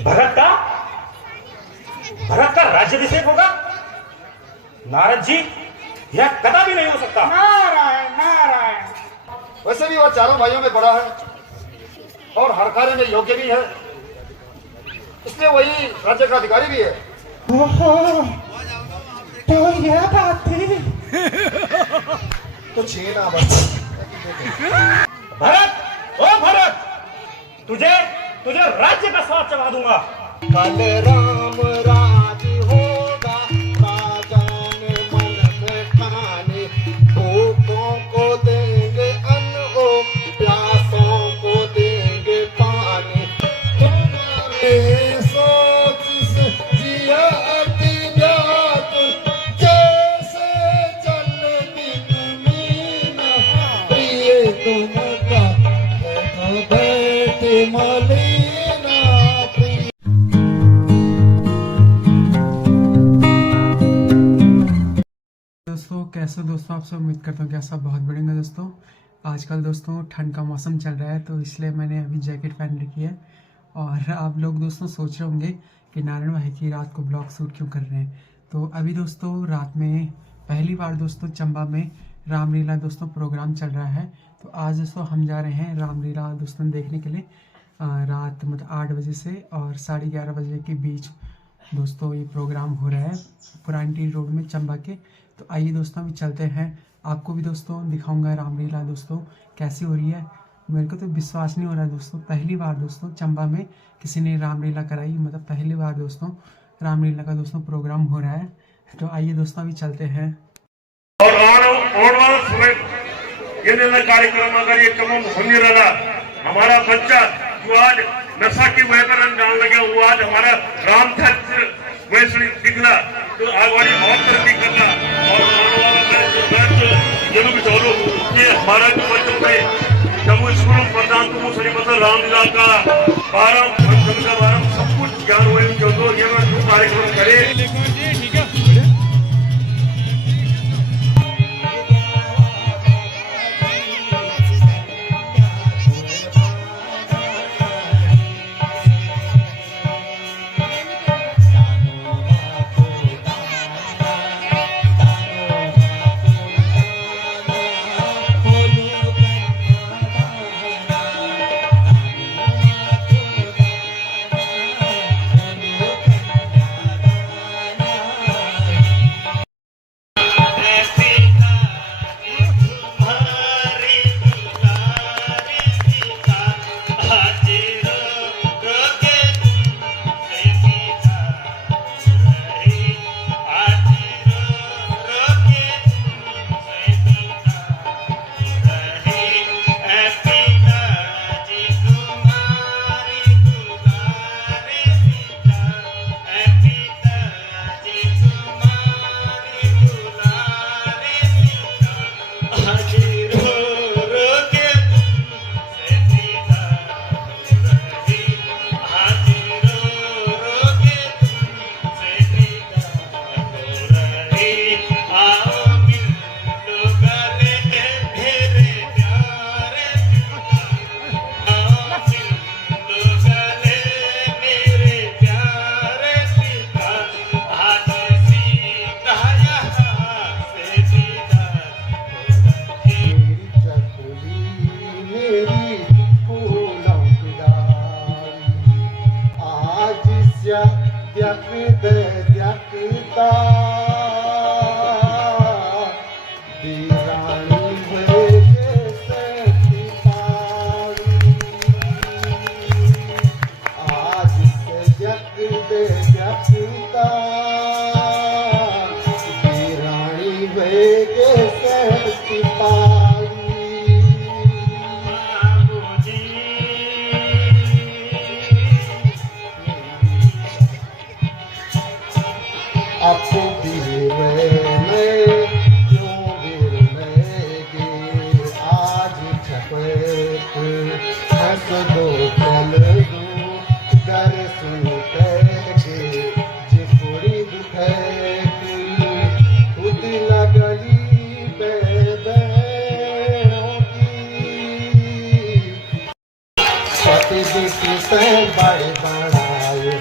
भरत का राज्याभिषेक होगा? नारद जी, यह कदापि नहीं हो सकता। नारायण नारायण। वैसे भी वह चारों भाइयों में बड़ा है और हर कार्य में योग्य भी है, इसलिए वही राज्य का अधिकारी भी है। ओहो, तो यह बात थी। तो छीना बस। भरत, ओ भरत, तुझे राज्य का स्वाद चढ़ा दूंगा। कल राम राज होगा, राजान मन में ठाने, भूखों को देंगे अन्न, ओ प्यासों को देंगे पानी। तुम्हारे सोच से जिया अति व्याकुल, जैसे जल बिन मीना, प्रिय तुमका बैठे मलिना। दोस्तों कैसे दोस्तों, आप सब उम्मीद करता हूँ कि आप सब बहुत बढ़िया दोस्तों। आजकल दोस्तों ठंड का मौसम चल रहा है, तो इसलिए मैंने अभी जैकेट पहन रखी है। और आप लोग दोस्तों सोच रहे होंगे कि नारायण भाई की रात को ब्लॉग शूट क्यों कर रहे हैं। तो अभी दोस्तों रात में पहली बार दोस्तों चंबा में रामलीला दोस्तों प्रोग्राम चल रहा है। तो आज दोस्तों हम जा रहे हैं रामलीला दोस्तों देखने के लिए। रात मतलब 8 बजे से और 11:30 बजे के बीच दोस्तों ये प्रोग्राम हो रहा है पुरानी टी रोड में चंबा के। तो आइए दोस्तों अभी चलते हैं, आपको भी दोस्तों दिखाऊंगा रामलीला दोस्तों कैसी हो रही है। मेरे को तो विश्वास नहीं हो रहा है दोस्तों, पहली बार दोस्तों चंबा में किसी ने रामलीला कराई, मतलब पहली बार दोस्तों रामलीला का दोस्तों प्रोग्राम हो रहा है। तो आइए दोस्तों अभी चलते हैं। और वाला समय ये कार्यक्रम अगर ये कम होने रहा, हमारा बच्चा जो आज नशा की वजह पर अनजान लगे, वो आज हमारा राम वैसे दिखला, तो आगे वाली बहुत तरक्की करना। और ये हमारा जो बच्चों पे जब स्कूलों प्रदान तो सही मतलब रामलीला का 12 सब कुछ ज्ञान हुए जो ये कार्यक्रम करे। आपको आज हंस दो चल दो कर सुनते जिपुरी दुखे खुद लगली पति बेटी से बड़े बड़ाए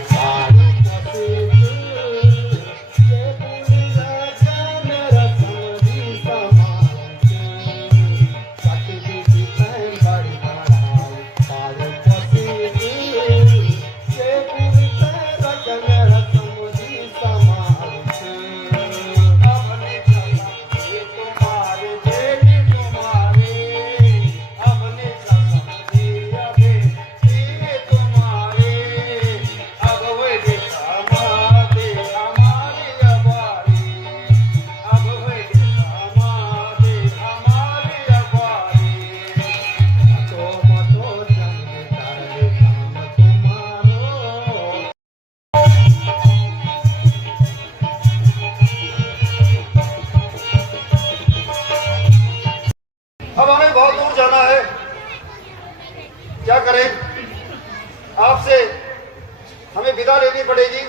हमें विदा लेनी पड़ेगी।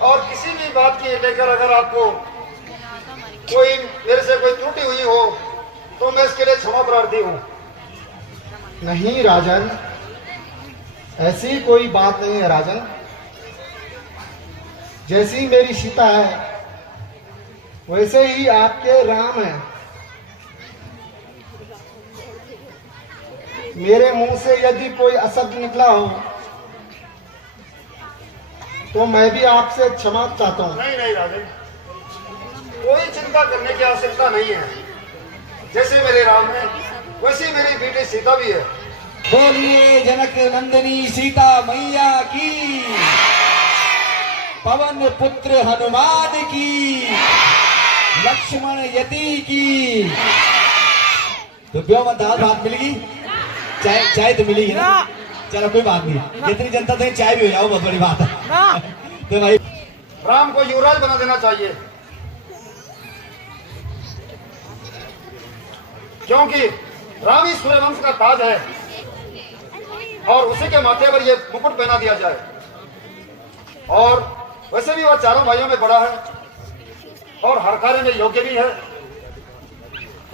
और किसी भी बात की लेकर अगर आपको कोई मेरे से कोई त्रुटि हुई हो तो मैं इसके लिए क्षमा प्रार्थी हूँ। नहीं राजन, ऐसी कोई बात नहीं है राजन। जैसी मेरी सीता है वैसे ही आपके राम है। मेरे मुंह से यदि कोई अशब्द निकला हो तो मैं भी आपसे क्षमा चाहता हूँ। नहीं नहीं राजन, कोई चिंता करने की आवश्यकता नहीं है। जैसे मेरे राम है वैसी मेरी बेटी सीता भी है। बोलिए जनक नंदिनी सीता मैया की, पवन पुत्र हनुमान की, लक्ष्मण यति की। तो ब्यों में दाल भात मिलेगी, चाय चाय तो मिलेगी ना। चलो कोई बात नहीं, जितनी जनता तो चाय भी हो जाओ, बहुत बड़ी बात है। तो भाई राम को युवराज बना देना चाहिए, क्योंकि राम ही सूर्यवंश का ताज है और उसी के माथे पर यह मुकुट पहना दिया जाए। और वैसे भी वह चारों भाइयों में बड़ा है और हर कार्य में योग्य भी है,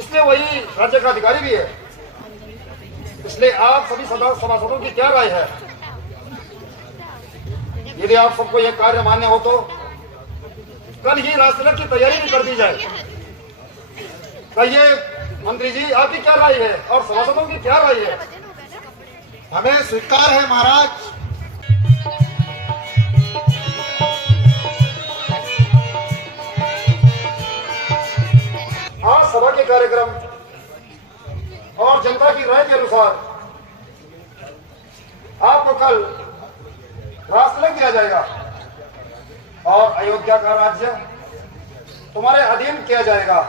इसलिए वही राज्य का अधिकारी भी है। इसलिए आप सभी सभासदों की क्या राय है? यदि आप सबको यह कार्य मान्य हो तो कल ही राजतिलक की तैयारी भी कर दी जाए। कहिए मंत्री जी, आपकी क्या राय है और सभासदों की क्या राय है? हमें स्वीकार है महाराज। आज सभा के कार्यक्रम और जनता की राय के अनुसार आपको कल राजतिलक दिया जाएगा और अयोध्या का राज्य तुम्हारे अधीन किया जाएगा।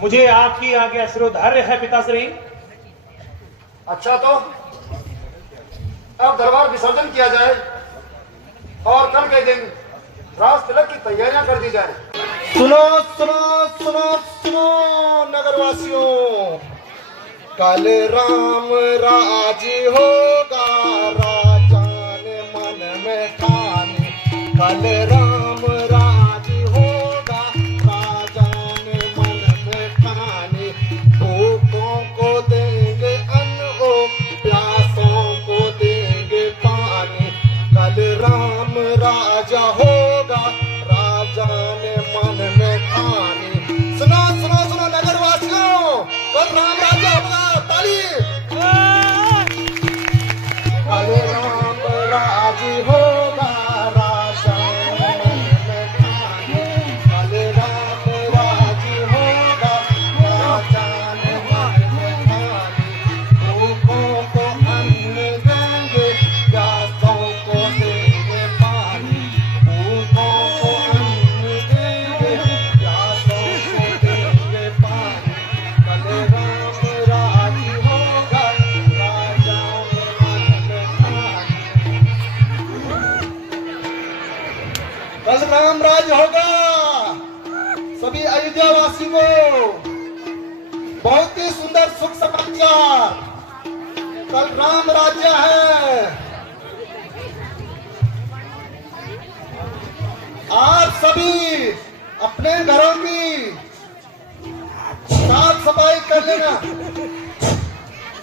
मुझे आपकी आगे शिरोधार्य है पिताश्री। अच्छा, तो अब दरबार विसर्जन किया जाए और कल के दिन राजतिलक की तैयारियां कर दी जाए। सुनो सुनो सुनो सुनो नगरवासियों, कल राम राज होगा, राजा ने मन में ठाने। कल राम राज होगा, राजा ने मन में ठाने। भूखों को देंगे अन्न, ओ प्यासों को देंगे पानी। कल राम राजा होगा, राजा ने मन में ठानी। सुनो सुनो सुनो नगरवासियों, कल राम राजा होगा। ताली। कल राम राज होगा, राजा ने मन में ठानी। कल राम राज होगा, राजा ने मन में ठानी। भूखों को अन्न देंगे, प्यासों को देंगे पानी। भूखों को अन्न देंगे, प्यासों को देंगे पानी। कल राम राज होगा, राजा ने मन में ठानी। कल राम राज होगा। सभी अयोध्या वासी को बहुत ही सुंदर सुख समाचार, कल राम राज्य है। आप सभी अपने घरों की साफ सफाई कर लेना।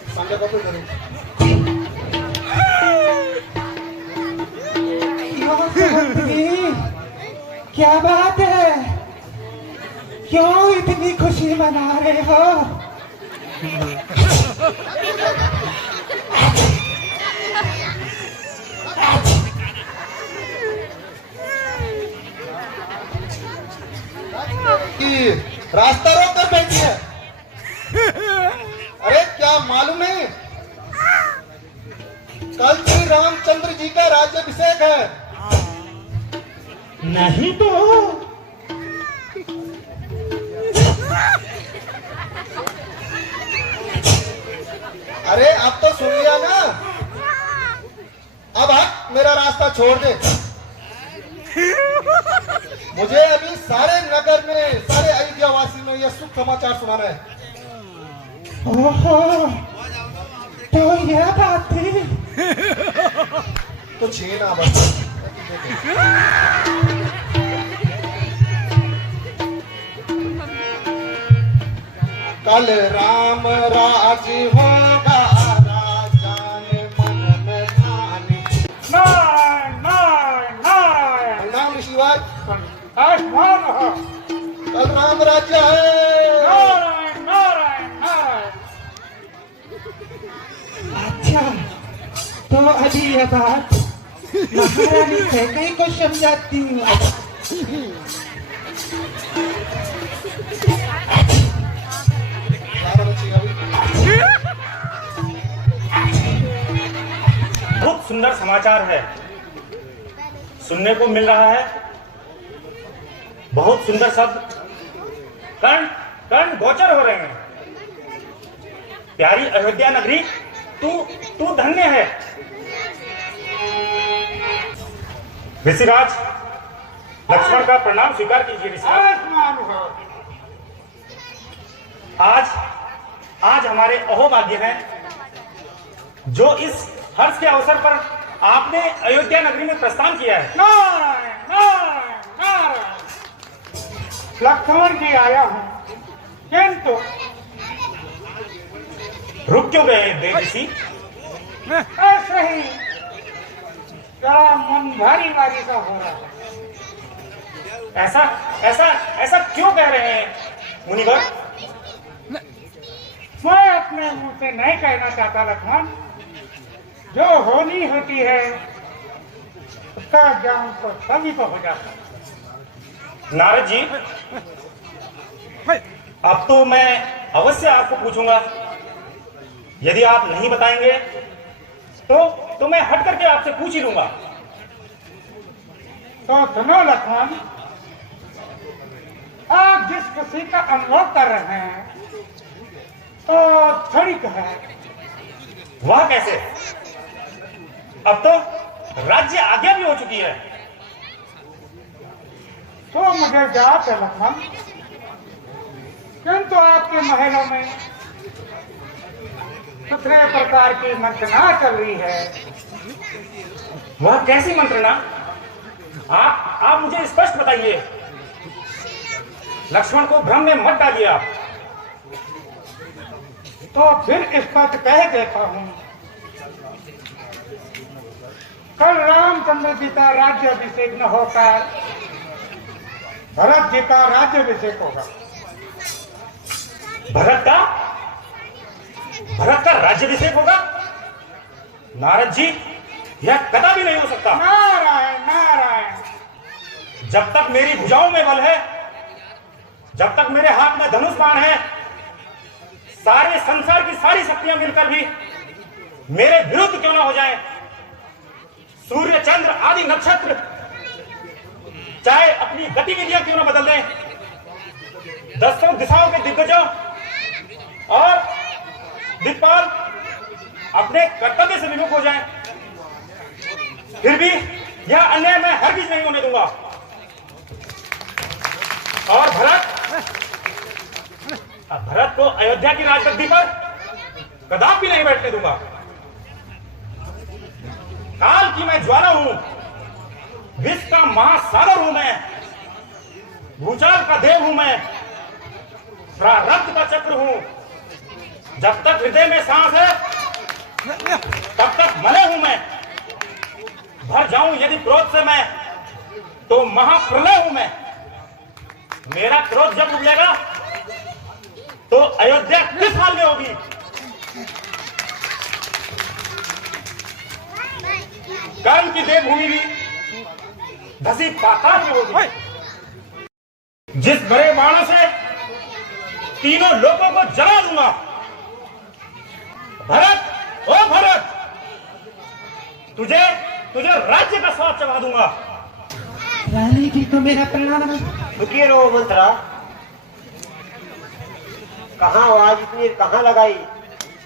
संजय कपूर करें। क्या बात है, क्यों इतनी खुशी मना रहे हो? कि रास्ता रोक कर बैठी है। अरे क्या मालूम नहीं, कल श्री रामचंद्र जी का राज्याभिषेक है। नहीं तो अरे अब तो सुन लिया ना, अब हट, मेरा रास्ता छोड़ दे। मुझे अभी सारे नगर में, सारे अयोध्या वासी में यह सुख समाचार सुनाना है। ओहो, तो यह बात थी। तो छेना बस। कल राम राज होगा, राजा ने मन में ठानी। नारायण नारायण नारायण नाम शिवाय, आयुष्मान रहो। कल राम राज्य है। नारायण नारायण नारायण। अच्छा, तो अभी यह बात महारानी कैकेयी को समझाती हूँ। बहुत सुंदर समाचार है, सुनने को मिल रहा है। बहुत सुंदर शब्द कर्ण कर्ण गोचर हो रहे हैं। प्यारी अयोध्या नगरी, तू धन्य है। ऋषिराज लक्ष्मण का प्रणाम स्वीकार कीजिए। ऋषिराज, आज हमारे अहोभाग्य हैं जो इस हर्ष के अवसर पर आपने अयोध्या नगरी में प्रस्थान किया है। नारायण नारायण नारायण। लक्ष्मण जी आया हूं, किंतु रुक क्यों गए देवऋषि? ऐसे ही जरा मन भारी भारी सा हो रहा है। ऐसा ऐसा ऐसा क्यों कह रहे हैं मुनिवर? मैं अपने मुंह से नहीं कहना चाहता लक्ष्मण, जो होनी होती है उसका ज्ञान तो सभी को हो जाता है। नारद जी, अब तो मैं अवश्य आपको पूछूंगा। यदि आप नहीं बताएंगे तो मैं हट करके आपसे पूछ ही लूंगा। तो सुनो लक्ष्मण, आप जिस खुशी का अनुभव कर रहे हैं तो क्षणिक है। वह कैसे? अब तो राज्य आज्ञा भी हो चुकी है। तो मुझे जात है लक्ष्मण, किंतु आपके महलों में दूसरे प्रकार की मंत्रणा चल रही है। वह कैसी मंत्रणा? आप मुझे स्पष्ट बताइए। लक्ष्मण को भ्रम में मत डालिए आप। तो फिर स्पष्ट कह देता हूं, कल रामचंद्र जी का राज्याभिषेक न होकर भरत जी का राज्याभिषेक होगा। भरत का राज्याभिषेक होगा? नारद जी, यह कदापि नहीं हो सकता। नारायण नारायण। जब तक मेरी भुजाओं में बल है, जब तक मेरे हाथ में धनुष बाण है, सारे संसार की सारी शक्तियां मिलकर भी मेरे विरुद्ध क्यों ना हो जाएं। सूर्य चंद्र आदि नक्षत्र चाहे अपनी गतिविधियां क्यों ना बदल दें, 10 दिशाओं के दिग्गजों और दिक्पाल अपने कर्तव्य से विमुख हो जाएं, फिर भी यह अन्याय मैं हरगिज नहीं होने दूंगा। और भरत को अयोध्या की राजगद्दी पर कदापि नहीं बैठने दूंगा। काल की मैं ज्वाला हूं, विश्व का महासागर हूं मैं, भूचाल का देव हूं मैं, प्रारब्ध का चक्र हूं। जब तक हृदय में सांस है तब तक मले हूं मैं। भर जाऊं यदि क्रोध से मैं तो महाप्रलय हूं मैं। मेरा क्रोध जब उबलेगा तो अयोध्या किस हाल में होगी? कर्म की देवभूमि भी धसी पाताल में होगी। जिस बड़े बाणों से तीनों लोगों को जला दूंगा। भरत, ओ भरत, तुझे राज्य का स्वाद चढ़ा दूंगा। रानी जी को मेरा प्रणाम। रुकिए रो मंत्रा, कहाँ आवाज इतनी कहाँ लगाई?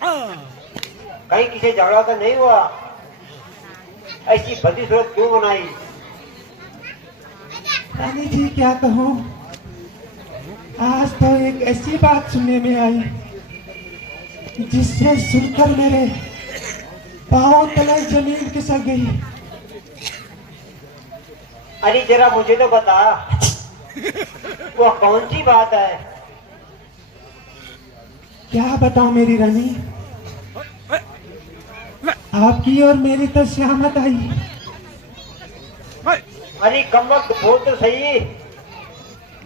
कहीं किसी झगड़ा तो नहीं हुआ? ऐसी बदी सूरत क्यों बनाई? रानी जी क्या कहूँ, आज तो एक ऐसी बात सुनने में आई जिससे सुनकर मेरे पाँव तले जमीन खिसक गई। अरे जरा मुझे तो बता, वो कौन सी बात है? क्या बताऊं मेरी रानी, आपकी और मेरी तो श्यामत आई। अरे कम वक्त बोल तो सही,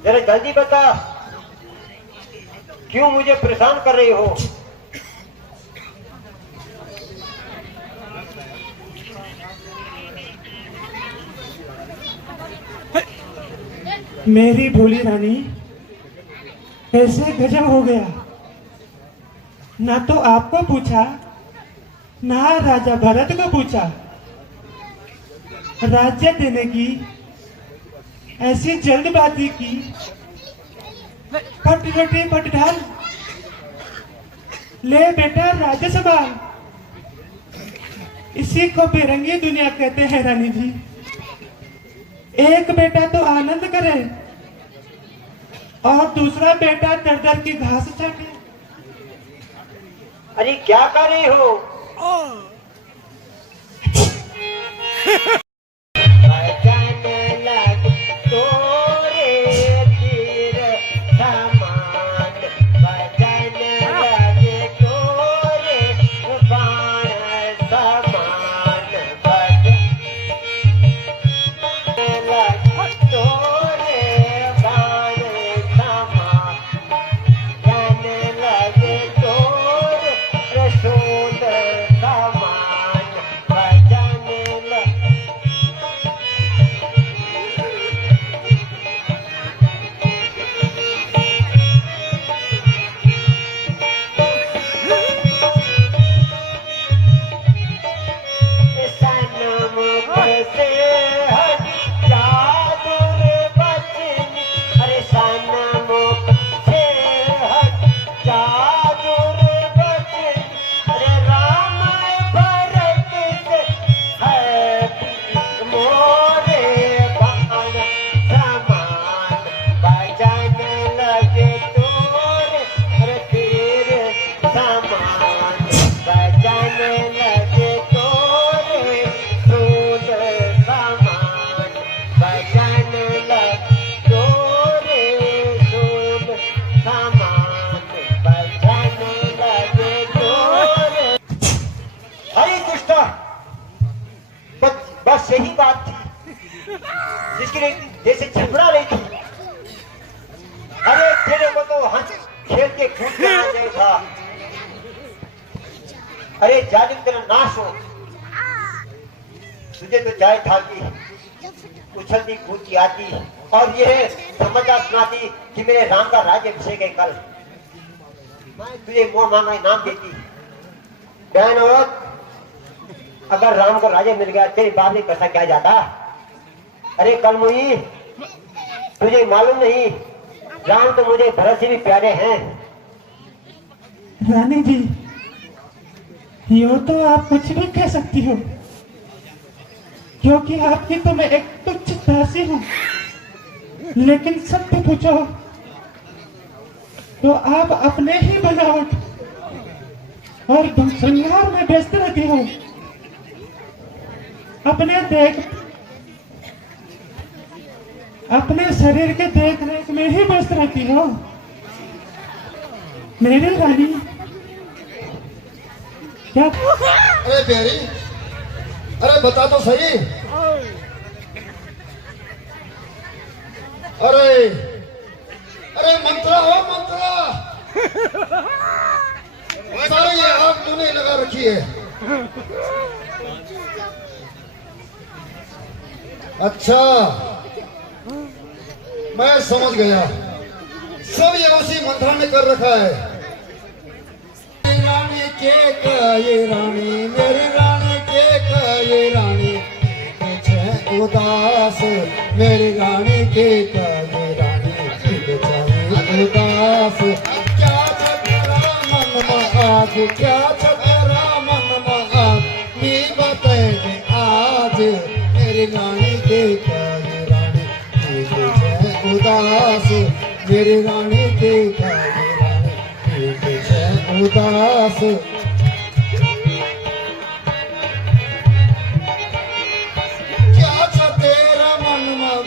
जरा जल्दी बता, क्यों मुझे परेशान कर रही हो? मेरी भोली रानी, कैसे गजब हो गया। ना तो आपको पूछा, ना राजा भरत को पूछा। राज्य देने की ऐसी जल्दबाजी की, पट रोटी पट ढाल, ले बेटा राज्य संभाल। इसी को बेरंगी दुनिया कहते हैं रानी जी। एक बेटा तो आनंद करे और दूसरा बेटा दर दर की घास चाटे। अरे क्या कर रही हो? बस यही बात थी जिसके लिए जैसे झगड़ा रही थी। अरे तेरे को तो हंस खेल के कूद के आना चाहिए था। अरे जालिम तेरा नाश हो। तुझे तो जाए था कि उछलती कूदती आती और यह समाचार सुनाती कि मेरे राम का राज्य अभिषेक है कल। मैं तुझे मोह मांगा इनाम देती। बहन औरत, अगर राम को राज्य मिल गया तेरी बात नहीं करता क्या जाता। अरे कल मुई, तुझे मालूम नहीं राम तो मुझे भरत से भी प्यारे हैं। रानी जी, यो तो आप कुछ भी कह सकती हो, क्योंकि आपकी तो मैं एक तुच्छ दासी हूँ। लेकिन सत्य पूछो तो आप अपने ही बनावट और श्रृंगार में व्यस्त रहती हो। अपने शरीर के देख रेख में ही व्यस्त रहती हो मेरी रानी। क्या? अरे प्यारी, अरे बता तो सही। अरे अरे मंत्रा हो मंत्रा, सारी ये आग तूने लगा रखी है। अच्छा, मैं समझ गया, सब ये उसी मंत्रा ने कर रखा है। रानी के ये रानी, मेरी रानी के ये रानी उदास, मेरी रानी के ये रानी उदास। क्या छतरा मन में आज, क्या छतरा मन में आज, मी बताए आज मेरी रानी के ये रानी उदास, मेरी रानी के ये रानी उदास।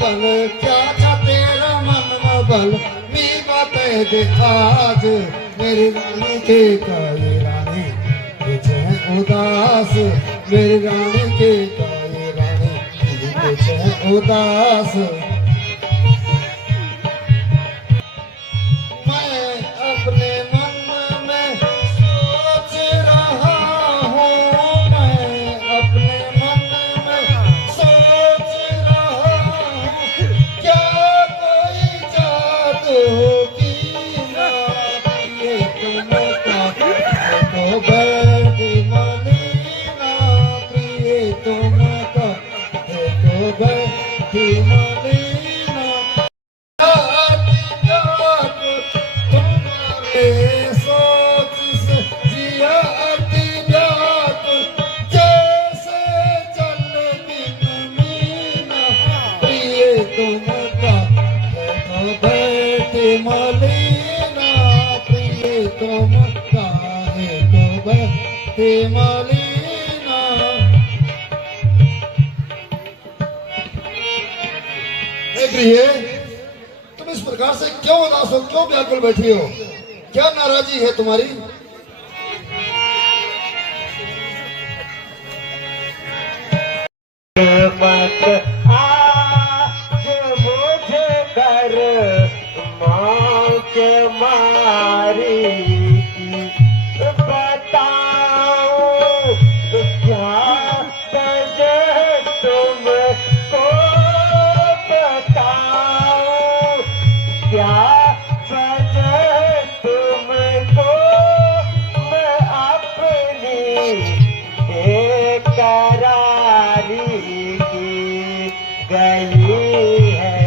बल क्या था तेरा मन में बल मी बातें दे आज मेरी रानी के काये रानी कुछ है उदास मेरी रानी के काये रानी कुछ है उदास मैं अपने मन में सोच रहा हूँ मैं अपने मन में सोच रहा हूँ क्या कोई जादू की बात ये तुम का तो बैठी मनीना प्रिय तुम का तो बैठी मनीना सोच से जिया जैसे चल बिन मीना प्रिय तुम का तो बैठे मलीना प्रिय तुम का तो बैठे मलीना। प्रिय तुम इस प्रकार से क्यों उदास हो क्यों व्याकुल बैठी हो क्या नाराजी है तुम्हारी? मत आज मुझे कर मौत मारी बताओ क्या वजह तुमको बताओ क्या वजह तुमको मैं अपनी बेकरारी की गई है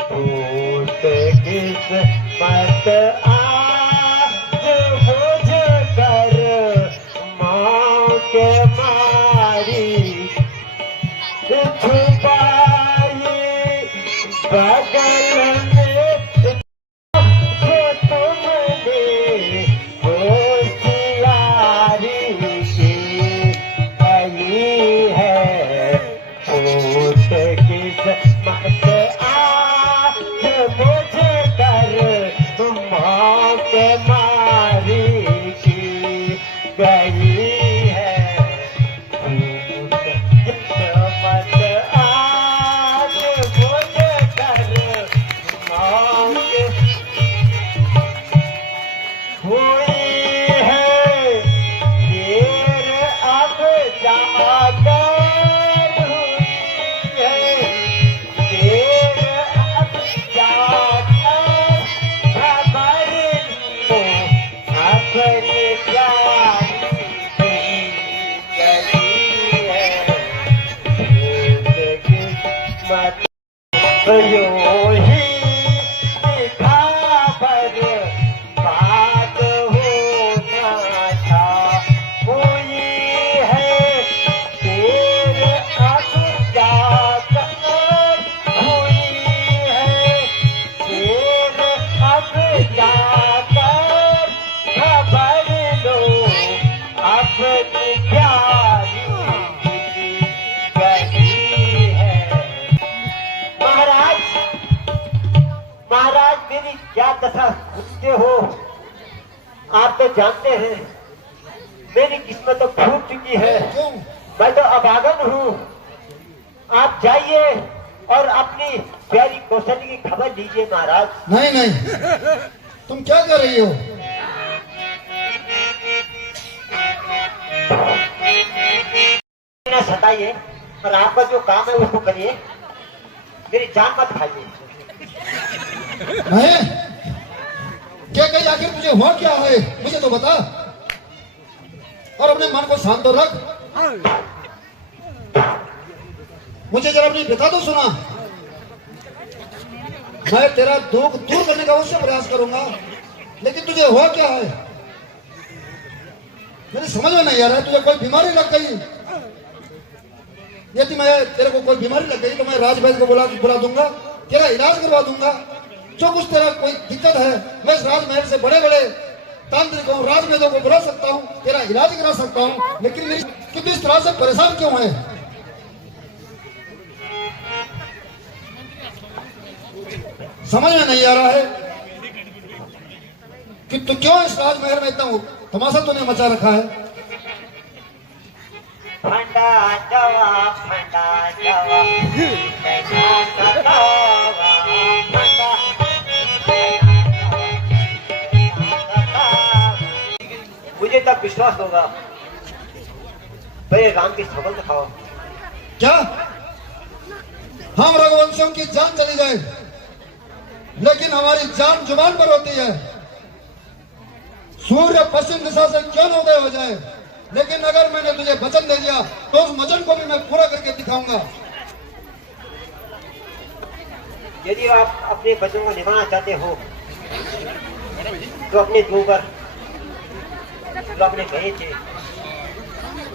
टूट किस्मत आज मुझे कर मौत मारी छुपाई बगल में जो तुमने होशियारी की गई है टूट किस्मत आज मुझे कर मौत मारी की गई है टूट किस्मत आज मुझे कर मौत हुई है देर अब जाकर हुई है देर अब जाकर खबर लो अपने प्यारी की गई है टूट किस्मत यूं ही दिखा पर बात होना था हुई है देर अब जाकर हुई है देर अब जाकर खबर लो अपनी प्यारी की गई है। महाराज महाराज मेरी क्या दशा पूछते हो आप तो जानते हैं मेरी किस्मत तो फूट चुकी है क्यों? मैं तो अभागन हूँ आप जाइए और अपनी प्यारी कौशल की खबर लीजिए महाराज। नहीं नहीं तुम क्या कर रही हो? न सताइए और आपका जो काम है उसको करिए मेरी जान मत खाइए। नहीं क्या कही आखिर तुझे हुआ क्या है मुझे तो बता और अपने मन को शांत तो रख। मुझे जरा अपनी बता तो सुना मैं तेरा दुख दूर करने का अवश्य प्रयास करूंगा लेकिन तुझे हुआ क्या है मेरी समझ में नहीं आ रहा है। तुझे कोई बीमारी लग गई? यदि मैं तेरे को कोई बीमारी लग गई तो मैं राजवैद्य को बुला दूंगा तेरा इलाज करवा दूंगा। जो कुछ तेरा कोई दिक्कत है मैं इस राजमहल से बड़े बड़े तांत्रिकों राजवेदों को बुला सकता हूँ तेरा इलाज करा सकता हूँ लेकिन इस तरह से परेशान क्यों है? समझ में नहीं आ रहा है कि तू क्यों इस राजमहल में इतना तमाशा तूने मचा रखा है। फंडा जवा कैसा सतावा, फंडा मुझे तब विश्वास होगा। पहले राम की सौगंध खाओ। क्या हम रघुवंशियों की जान चली जाए लेकिन हमारी जान जुबान पर होती है। सूर्य पश्चिम दिशा से क्यों न उदय हो जाए, लेकिन अगर मैंने तुझे वचन दे दिया तो उस वचन को भी मैं पूरा करके दिखाऊंगा। यदि आप अपने वचन को निभाना चाहते हो तो अपने दोबर जो आपने कहे थे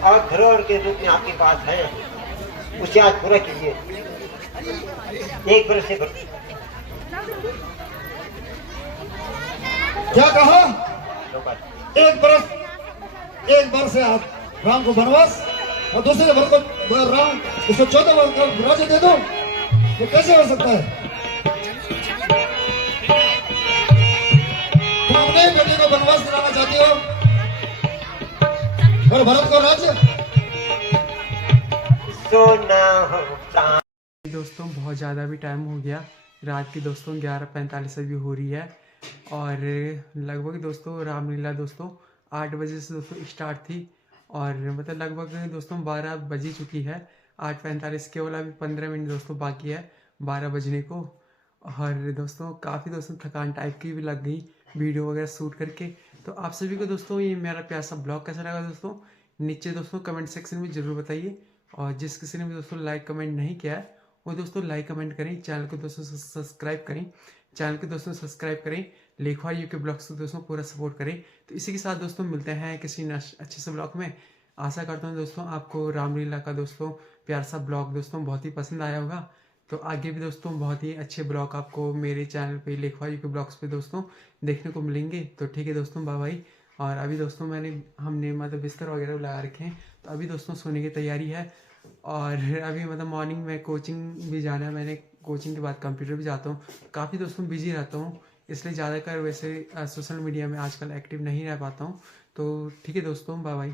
और धरोहर के रूप में आपके पास है, उसे आज पूरा कीजिए। एक बरस से क्या कहा? एक बरस से आप राम को वनवास और दूसरे वर्ष को राम इसको 14 वर्ष का राज्य दे दो, ये कैसे हो सकता है? तुम अपने बेटे को वनवास दिलाना चाहती हो और भरत को राज्य? दोस्तों बहुत ज़्यादा भी टाइम हो गया, रात की दोस्तों 11:45 अभी हो रही है और लगभग दोस्तों रामलीला दोस्तों 8 बजे से दोस्तों स्टार्ट थी और मतलब लगभग दोस्तों 12 बज ही चुकी है। 8:45 केवल अभी 15 मिनट दोस्तों बाकी है 12 बजने को। और दोस्तों काफ़ी दोस्तों थकान टाइप की भी लग गई वीडियो वगैरह शूट करके। तो आप सभी को दोस्तों ये मेरा प्यारा सा ब्लॉग कैसा लगा दोस्तों नीचे दोस्तों कमेंट सेक्शन में ज़रूर बताइए। और जिस किसी ने भी दोस्तों लाइक कमेंट नहीं किया है वो दोस्तों लाइक कमेंट करें, चैनल को दोस्तों सब्सक्राइब करें, लेखवा यूके ब्लॉग्स को दोस्तों पूरा सपोर्ट करें। तो इसी के साथ दोस्तों मिलते हैं किसी अच्छे से ब्लॉग में। आशा करता हूँ दोस्तों आपको रामलीला का दोस्तों प्यारा सा ब्लॉग दोस्तों बहुत ही पसंद आया होगा। तो आगे भी दोस्तों बहुत ही अच्छे ब्लॉग आपको मेरे चैनल पे लेखवा यूके ब्लॉग्स पे दोस्तों देखने को मिलेंगे। तो ठीक है दोस्तों, बाय बाय। और अभी दोस्तों हमने मतलब बिस्तर वगैरह लगा रखे हैं, तो अभी दोस्तों सोने की तैयारी है। और अभी मतलब मॉर्निंग में कोचिंग भी जाना है, मैंने कोचिंग के बाद कंप्यूटर भी जाता हूँ, काफ़ी दोस्तों बिजी रहता हूँ, इसलिए ज़्यादातर वैसे सोशल मीडिया में आजकल एक्टिव नहीं रह पाता हूँ। तो ठीक है दोस्तों, बाय बाय।